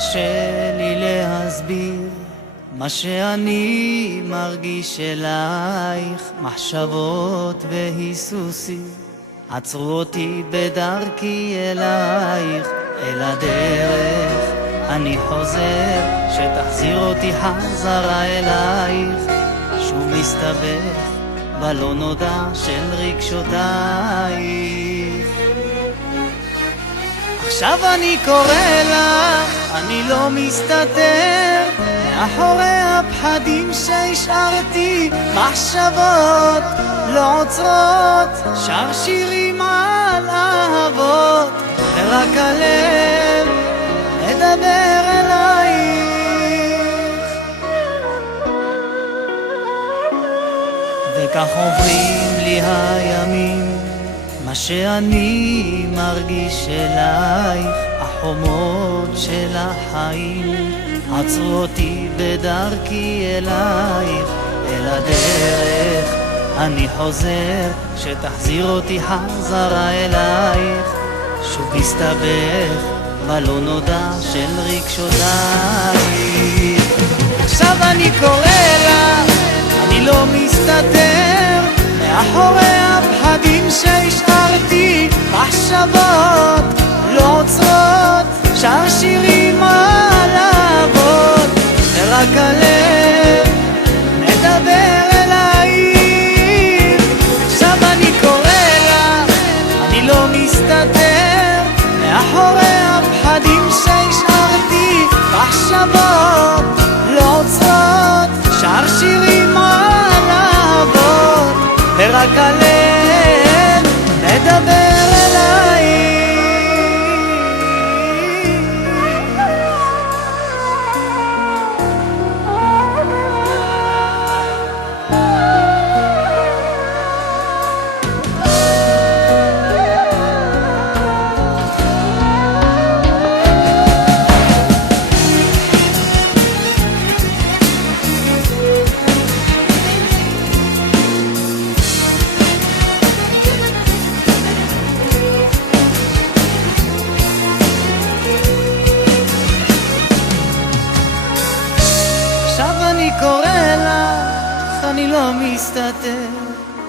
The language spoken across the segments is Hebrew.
קשה לי להסביר מה שאני מרגיש אלייך. מחשבות והיסוסים עצרו אותי בדרכי אלייך. אל הדרך אני חוזר, שתחזיר אותי חזרה אלייך. שוב מסתבך בלא נודע של רגשותייך. עכשיו אני קורא לך, אני לא מסתתר מאחורי הפחדים שהשארתי. מחשבות לא עוצרות, שר שירים על אהבות, ורק הלב מדבר אלייך. וכך עוברים לי הימים, מה שאני מרגיש אלייך. החומות של החיים עצרו אותי בדרכי אלייך. אל הדרך אני חוזר, שתחזיר אותי חזרה אלייך. שוב מסתבך בלא נודע של רגשותייך. עכשיו אני קורא לך, אני לא מסתתר מאחורי הפחדים שהשארתי. מחשבות לא עוצרות, שר שירים על אהבות, ורק הלב מדבר אלייך. עכשיו אני קורא לך, אני לא מסתתר מאחורי הפחדים שהשארתי. מחשבות לא עוצרות, שר שירים על אהבות, ורק הלב מדבר אלייך. אני קורא לך, אני לא מסתתר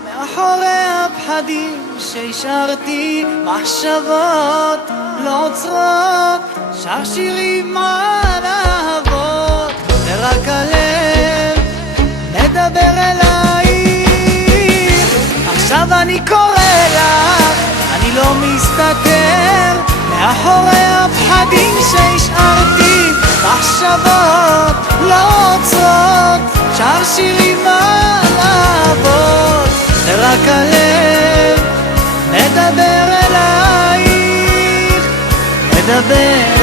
מאחורי הפחדים שהשארתי. מחשבות לא עוצרות, שר שירים על אהבות, ורק הלב מדבר אלייך. עכשיו אני קורא לך, אני לא מסתתר מאחורי הפחדים שהשארתי. מחשבות לא עוצרות, שר שירים על אהבות, ורק הלב מדבר אלייך, מדבר